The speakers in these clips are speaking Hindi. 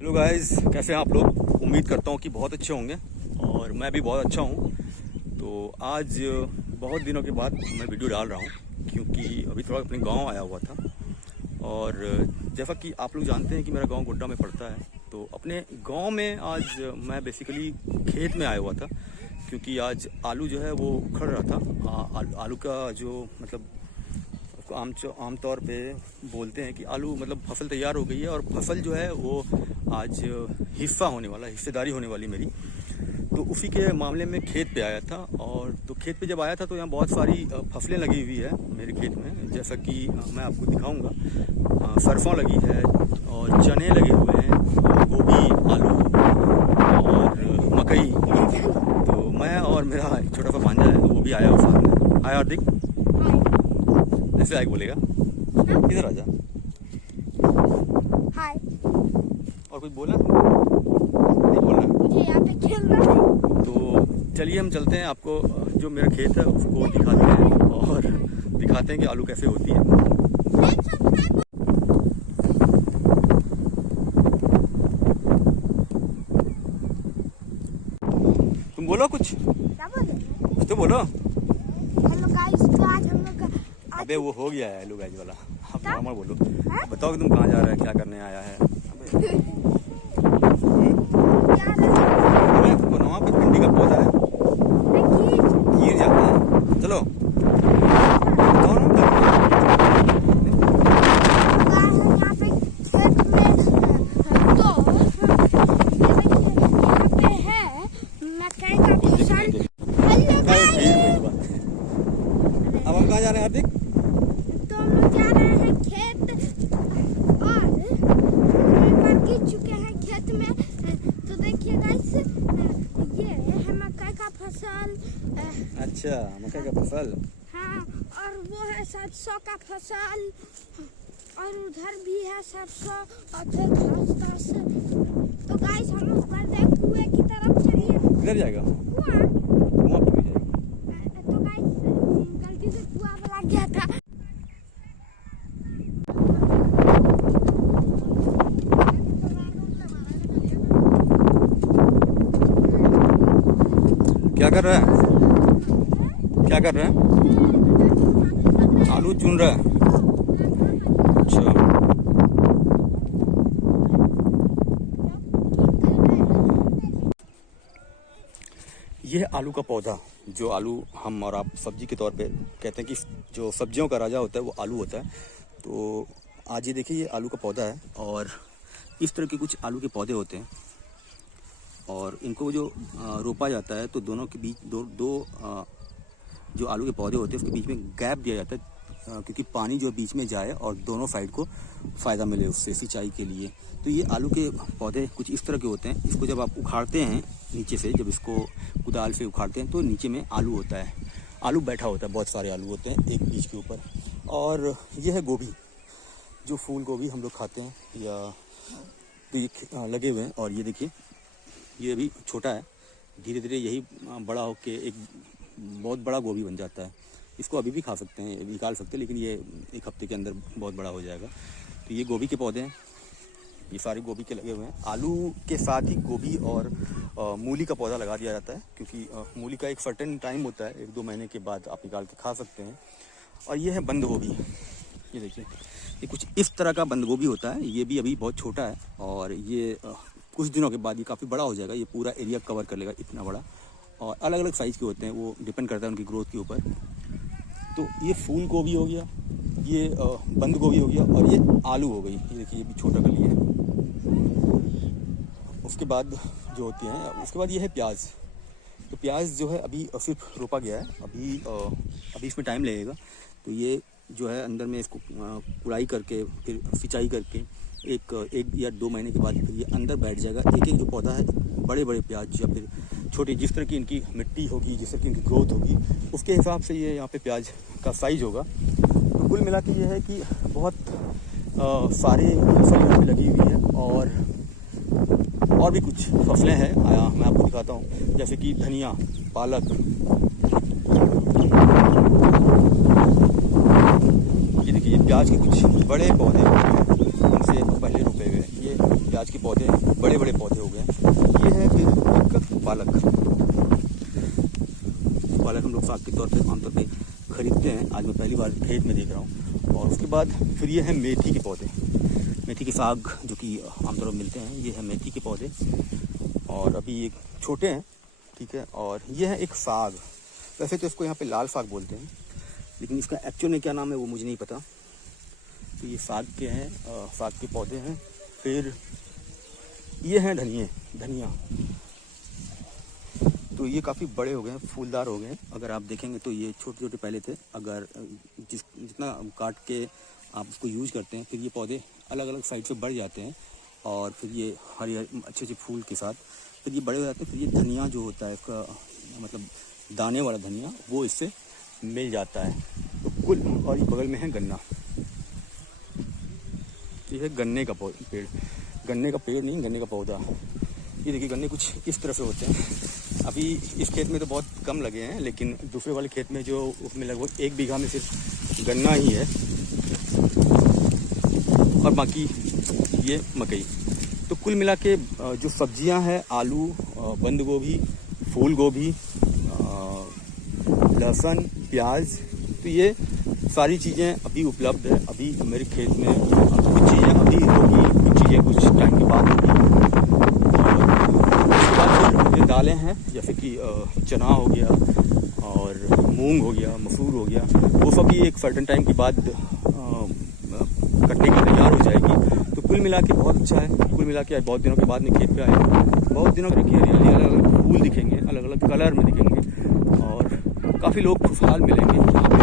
हेलो गाइस, कैसे हैं आप लोग। उम्मीद करता हूँ कि बहुत अच्छे होंगे और मैं भी बहुत अच्छा हूँ। तो आज बहुत दिनों के बाद मैं वीडियो डाल रहा हूँ क्योंकि अभी थोड़ा अपने गांव आया हुआ था। और जैसा कि आप लोग जानते हैं कि मेरा गांव गोड्डा में पड़ता है, तो अपने गांव में आज मैं बेसिकली खेत में आया हुआ था क्योंकि आज आलू जो है वो उखड़ रहा था। आलू का जो मतलब आमतौर पे बोलते हैं कि आलू मतलब फसल तैयार हो गई है और फसल जो है वो आज हिस्सेदारी होने वाली मेरी। तो उसी के मामले में खेत पे आया था। और तो खेत पे जब आया था तो यहाँ बहुत सारी फसलें लगी हुई है मेरे खेत में, जैसा कि मैं आपको दिखाऊंगा। सरसों लगी है और चने लगे हुए हैं, गोभी, आलू और मकई। तो मैं और मेरा एक छोटा सा भांजा है वो भी आया हुआ साथ में। हाय हार्दिक, ऐसे आए बोलेगा, इधर आ जा। हाय। और कुछ बोला नहीं बोलना, मुझे यहाँ पे खेलना है। तो चलिए हम चलते हैं, आपको जो मेरा खेत है उसको दिखाते हैं और दिखाते हैं कि आलू कैसे होती है। तुम बोलो कुछ, क्या बोले? कुछ तो बोलो। हेलो गाइस, तो आज हम लोग अबे वो हो गया है हेलो गाइस वाला, आप क्या? नॉर्मल बोलो। हाँ? बताओ कि तुम कहाँ जा रहे हैं, क्या करने आया है। वो वहाँ पे भिंडी का पौधा है, गिर जाता है। चलो बताओ ना क्या यहाँ पे खेत में तो यहाँ पे है मकई का फसल। हेलो गाइस, अब हम कहाँ जा रहे हैं हार्दिक? तो हम लोग जा रहे हैं खेत और एक बार गिर चुके हैं खेत में। तो देखिए गाइस, ये है मकई का फसल। अच्छा, मकई का फसल। हाँ, और वो है सरसों का फसल और उधर भी है सरसों और फिर घास। तो गाइस हम लोग बढ़ते कुएं की तरफ चलिए। किधर जाएगा? कुआं? कुआं पे भी जाएगा। तो गाइस गलती से कुआं में लग गया था। क्या कर रहा है? क्या कर रहा है? आलू चुन रहा है। अच्छा, ये आलू का पौधा, जो आलू हम और आप सब्जी के तौर पे कहते हैं कि जो सब्जियों का राजा होता है वो आलू होता है। तो आज ये देखिए, ये आलू का पौधा है और इस तरह के कुछ आलू के पौधे होते हैं और इनको जो रोपा जाता है तो दोनों के बीच जो आलू के पौधे होते हैं उसके बीच में गैप दिया जाता है क्योंकि पानी जो बीच में जाए और दोनों साइड को फ़ायदा मिले उससे सिंचाई के लिए। तो ये आलू के पौधे कुछ इस तरह के होते हैं। इसको जब आप उखाड़ते हैं नीचे से, जब इसको कुदाल से उखाड़ते हैं तो नीचे में आलू होता है, आलू बैठा होता है, बहुत सारे आलू होते हैं एक बीज के ऊपर। और यह है गोभी, जो फूल गोभी हम लोग खाते हैं, या तो ये लगे हुए हैं। और ये देखिए, ये अभी छोटा है, धीरे धीरे यही बड़ा होके एक बहुत बड़ा गोभी बन जाता है। इसको अभी भी खा सकते हैं, निकाल सकते हैं, लेकिन ये एक हफ्ते के अंदर बहुत बड़ा हो जाएगा। तो ये गोभी के पौधे हैं, ये सारे गोभी के लगे हुए हैं। आलू के साथ ही गोभी और मूली का पौधा लगा दिया जाता है क्योंकि मूली का एक सर्टेन टाइम होता है, 1-2 महीने के बाद आप निकाल के खा सकते हैं। और ये है बंद गोभी, ये देखिए, ये कुछ इस तरह का बंद गोभी होता है। ये भी अभी बहुत छोटा है और ये कुछ दिनों के बाद ये काफ़ी बड़ा हो जाएगा, ये पूरा एरिया कवर कर लेगा, इतना बड़ा। और अलग अलग साइज़ के होते हैं, वो डिपेंड करता है उनकी ग्रोथ के ऊपर। तो ये फूल गोभी हो गया, ये बंद गोभी हो गया और ये आलू हो गई। ये देखिए, ये भी छोटा कली है। उसके बाद जो होती हैं, उसके बाद ये है प्याज। तो प्याज जो है अभी सिर्फ रोपा गया है, अभी इसमें टाइम लगेगा। तो ये जो है अंदर में इसको कुड़ाई करके फिर सिंचाई करके एक या 2 महीने के बाद फिर ये अंदर बैठ जाएगा। एक एक जो पौधा है, बड़े बड़े प्याज या फिर छोटी, जिस तरह की इनकी मिट्टी होगी, जिस तरह की इनकी ग्रोथ होगी, उसके हिसाब से ये यहाँ पे प्याज का साइज़ होगा। तो कुल मिला के ये है कि बहुत सारे फसल यहाँ पे लगी हुई है और भी कुछ फसलें हैं। मैं आपको दिखाता हूँ, जैसे कि धनिया, पालक, ये देखिए, ये प्याज के कुछ बड़े पौधे हैं, उनसे पहले रुपए हुए, ये प्याज के पौधे हैं, बड़े बड़े पौधे हो गए हैं। ये है फिर एक पालक। पालक हम लोग साग के तौर पे आमतौर पे खरीदते हैं, आज मैं पहली बार खेत में देख रहा हूँ। और उसके बाद फिर ये है मेथी के पौधे, मेथी के साग जो कि आमतौर पर मिलते हैं, ये है मेथी के पौधे और अभी ये छोटे हैं, ठीक है। और ये है एक साग, वैसे तो इसको यहाँ पे लाल साग बोलते हैं, लेकिन इसका एक्चुअल में क्या नाम है वो मुझे नहीं पता। तो ये साग के हैं, साग के पौधे हैं। फिर ये हैं धनिया, तो ये काफ़ी बड़े हो गए हैं, फूलदार हो गए हैं। अगर आप देखेंगे तो ये छोटे छोटे पहले थे, अगर जितना काट के आप उसको यूज़ करते हैं, फिर ये पौधे अलग अलग साइड से बढ़ जाते हैं और फिर ये हरी अच्छे अच्छे फूल के साथ फिर ये बड़े हो जाते हैं। फिर ये धनिया जो होता है, इसका मतलब दाने वाला धनिया, वो इससे मिल जाता है। तो कुल, और ये बगल में है गन्ना, ये है गन्ने का पेड़, गन्ने का पेड़ नहीं, गन्ने का पौधा। ये देखिए गन्ने कुछ इस तरह से होते हैं। अभी इस खेत में तो बहुत कम लगे हैं, लेकिन दूसरे वाले खेत में जो उसमें लगभग 1 बीघा में सिर्फ गन्ना ही है और बाकी ये मकई। तो कुल मिला के जो सब्जियां हैं, आलू, बंद गोभी, फूल गोभी, लहसुन, प्याज, तो ये सारी चीज़ें अभी उपलब्ध है। अभी मेरे खेत में कुछ चीज़ें अभी होगी, कुछ चीज़ें कुछ टाइम के बाद होगी। उसके बाद फिर दालें हैं, जैसे कि चना हो गया और मूंग हो गया, मसूर हो गया, वो सब भी एक सर्टेन टाइम के बाद कटने की तैयार हो जाएगी। तो कुल मिला के बहुत अच्छा है। कुल मिला के बहुत दिनों के बाद में खेत पे आए, बहुत दिनों की हरियाली, अलग अलग फूल दिखेंगे, अलग अलग कलर में दिखेंगे और काफ़ी लोग खुशहाल मिलेंगे यहाँ पे।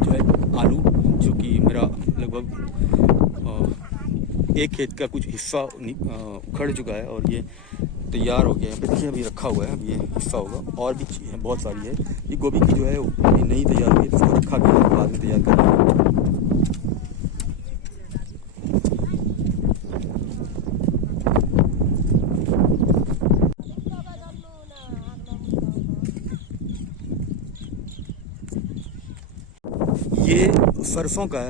जो है आलू, जो कि मेरा लगभग एक खेत का कुछ हिस्सा उखड़ चुका है और ये तैयार हो गया है। देखिए अभी रखा हुआ है, अब ये हिस्सा होगा। और भी चीज़ें बहुत सारी है। ये गोभी की जो है अभी नहीं तैयार हुई है, इसको रखा गया है, बाद में तैयार करना। ये सरसों का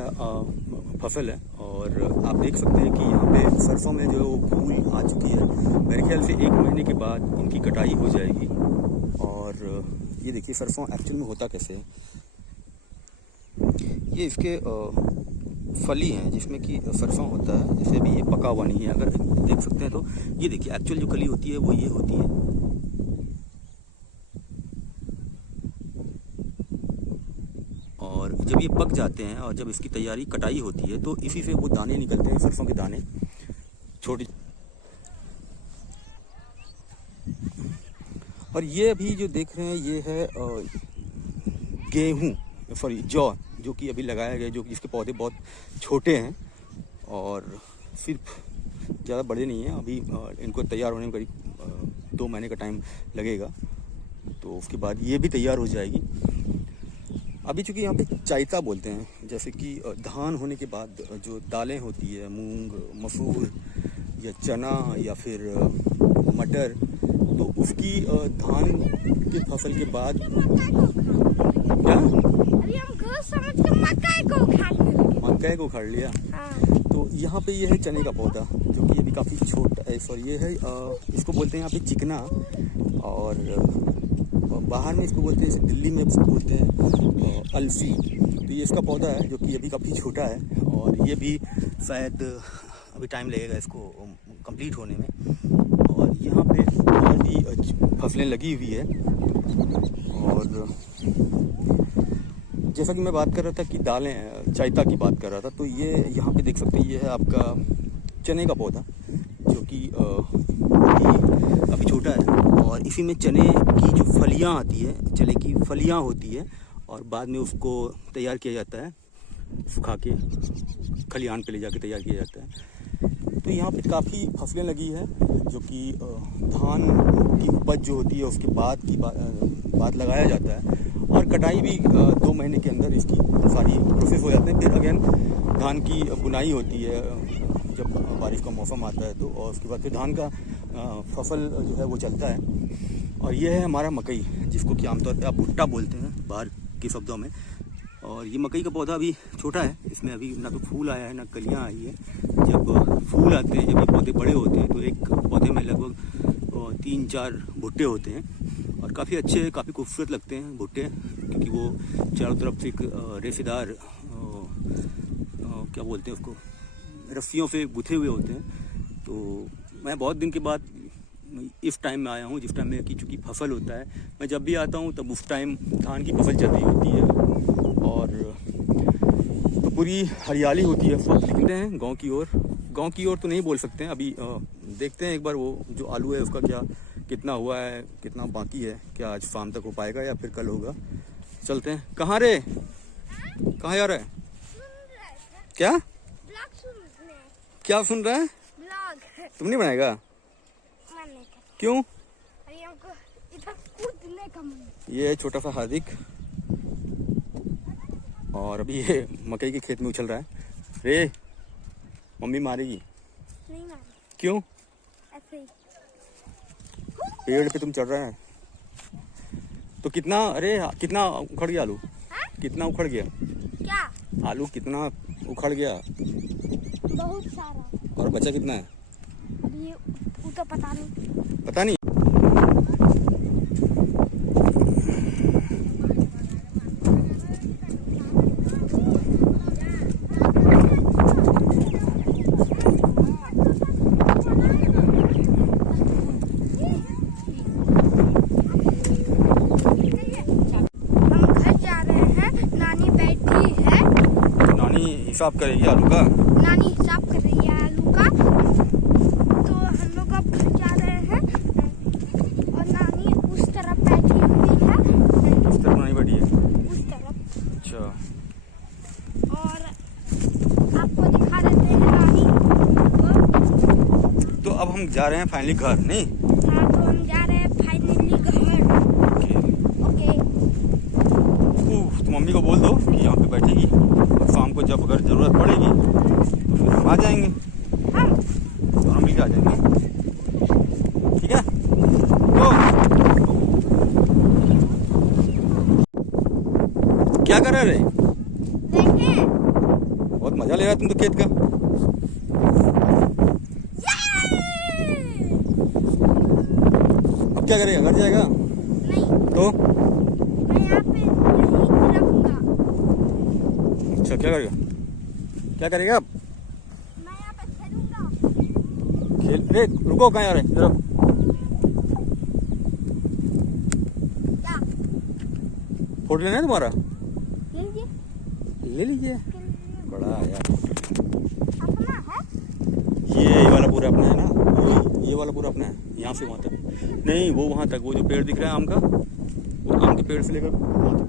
फसल है और आप देख सकते हैं कि यहाँ पे सरसों में जो फूल आ चुकी है। मेरे ख्याल से 1 महीने के बाद इनकी कटाई हो जाएगी। और ये देखिए सरसों एक्चुअल में होता कैसे है। ये इसके फली हैं जिसमें कि सरसों होता है, जैसे अभी ये पका हुआ नहीं है, अगर देख सकते हैं तो ये देखिए एक्चुअल जो कली होती है वो ये होती है। और जब ये पक जाते हैं और जब इसकी तैयारी कटाई होती है तो इसी से वो दाने निकलते हैं, सरसों के दाने छोटे। और ये अभी जो देख रहे हैं ये है गेहूँ, सॉरी जौ, जो कि अभी लगाया गया, जो कि इसके पौधे बहुत छोटे हैं और सिर्फ ज़्यादा बड़े नहीं हैं। अभी इनको तैयार होने में करीब 2 महीने का टाइम लगेगा, तो उसके बाद ये भी तैयार हो जाएगी। अभी चूँकि यहाँ पे चाइता बोलते हैं, जैसे कि धान होने के बाद जो दालें होती है, मूंग, मसूर या चना या फिर मटर, तो उसकी धान के फसल के बाद क्या अभी हम घोष समझ के मकई को उखाड़ लिया। तो यहाँ पे ये है चने का पौधा, जो कि अभी काफ़ी छोटा है। सॉरी ये है इसको बोलते हैं यहाँ पे चिकना, और बाहर में इसको बोलते हैं, जैसे दिल्ली में इसको बोलते हैं अलसी। तो ये इसका पौधा है जो कि अभी काफ़ी छोटा है और ये भी शायद अभी टाइम लगेगा इसको कंप्लीट होने में। और यहाँ पे और भी फसलें लगी हुई है। और जैसा कि मैं बात कर रहा था कि दालें, चाइता की बात कर रहा था, तो ये यहाँ पे देख सकते हैं, ये है आपका चने का पौधा, जो कि काफ़ी छोटा है। और इसी में चने की जो फलियाँ आती है, चने की फलियाँ होती है और बाद में उसको तैयार किया जाता है, सुखा के खलिहान पे ले जाके तैयार किया जाता है। तो यहाँ पे काफ़ी फसलें लगी है, जो कि धान की उपज जो होती है उसके बाद की बात लगाया जाता है। और कटाई भी 2 महीने के अंदर इसकी सारी प्रोसेस हो जाते हैं। फिर अगेन धान की बुनाई होती है जब बारिश का मौसम आता है तो, और उसके बाद फिर धान का फसल जो है वो चलता है। और ये है हमारा मकई, जिसको कि आमतौर पे आप भुट्टा बोलते हैं बाहर के शब्दों में। और ये मकई का पौधा अभी छोटा है, इसमें अभी ना तो फूल आया है ना कलियाँ आई है। जब फूल आते हैं, जब ये पौधे बड़े होते हैं, तो एक पौधे में लगभग 3-4 भुट्टे होते हैं और काफ़ी अच्छे, काफ़ी खूबसूरत लगते हैं भुट्टे, क्योंकि वो चारों तरफ से एक रेशेदार क्या बोलते हैं उसको, रस्सियों से गुथे हुए होते हैं। तो मैं बहुत दिन के बाद इस टाइम में आया हूँ जिस टाइम में कि चूँकि फसल होता है। मैं जब भी आता हूँ तब उस टाइम धान की फसल चल रही होती है और तो पूरी हरियाली होती है। सब निकलते हैं गांव की ओर, गांव की ओर तो नहीं बोल सकते हैं अभी। देखते हैं एक बार वो जो आलू है उसका क्या कितना हुआ है, कितना बाकी है, क्या आज शाम तक हो पाएगा या फिर कल होगा। चलते हैं। कहाँ रे, कहाँ जा रहा है? क्या ब्लॉग सुनने। क्या सुन रहा है? ब्लॉग तुम नहीं बनाएगा? मन नहीं करता। क्यों? अरे हमको इधर कूदने का मन। ये है छोटा सा हार्दिक और अभी ये मकई के खेत में उछल रहा है। रे मम्मी मारेगी। नहीं मारे, क्यों? ऐसे ही। पेड़ पे तुम चढ़ रहा है तो कितना, अरे कितना उखड़ गया आलू? हाँ? कितना उखड़ गया क्या? आलू? कितना उखड़ गया बहुत सारा। और बचा कितना है? अभी वो तो पता नहीं। पता नहीं। हिसाब करेगी आलू का? नानी हिसाब कर रही है आलू का। तो हम लोग अब घर जा रहे हैं और नानी उस तरफ बैठी हुई है। उस तरफ नानी बैठी है? उस तरफ। अच्छा। और आपको दिखा देते हैं नानी को। तो अब हम जा रहे हैं फाइनली घर, नहीं? हाँ, तो हम जा रहे हैं फाइनली घर। ओके। तो मम्मी को बोल दो कि यहाँ पे बैठेगी और शाम को जब अगर ज़रूरत पड़ेगी तो फिर हम आ जाएंगे। हम दोनों मिलकर आ जाएंगे, ठीक है? तो क्या कर रहे? देखें। बहुत मजा ले रहा है तुम तो खेत का। अब क्या करेगा? घर जाएगा? नहीं, तो मैं यहाँ पे यहीं रखूंगा। अच्छा, क्या करेगा? क्या करेगा अब? मैं यहाँ पे खेलूंगा। खेल? अरे रुको, कहाँ जा रहे हैं? जरा क्या? फोटो लेना है तुम्हारा? ले लीजिए। ले लीजिए। बड़ा यार, अपना है? ये वाला पूरा अपना है ना? ये वाला पूरा अपना है, यहाँ से वहाँ तक नहीं, वो वहाँ तक, वो जो पेड़ दिख रहा है आम का, वो आम के पेड़ से लेकर वहाँ तक,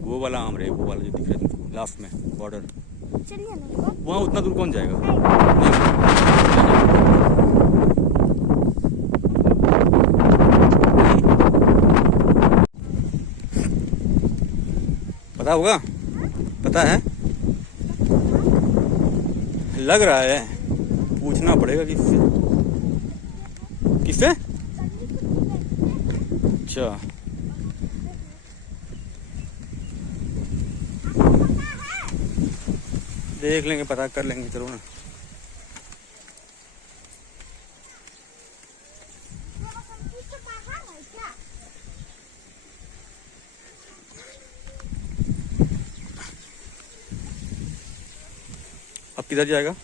वो वाला आम रहे, वो वाला जो दिख रहा है तुमको लास्ट में बॉर्डर, चलिए ना। वहाँ उतना दूर कौन जाएगा? पता होगा? पता है? लग रहा है, पूछना पड़ेगा किससे। किससे? अच्छा, देख लेंगे, पता कर लेंगे, चलो ना। अब किधर जाएगा?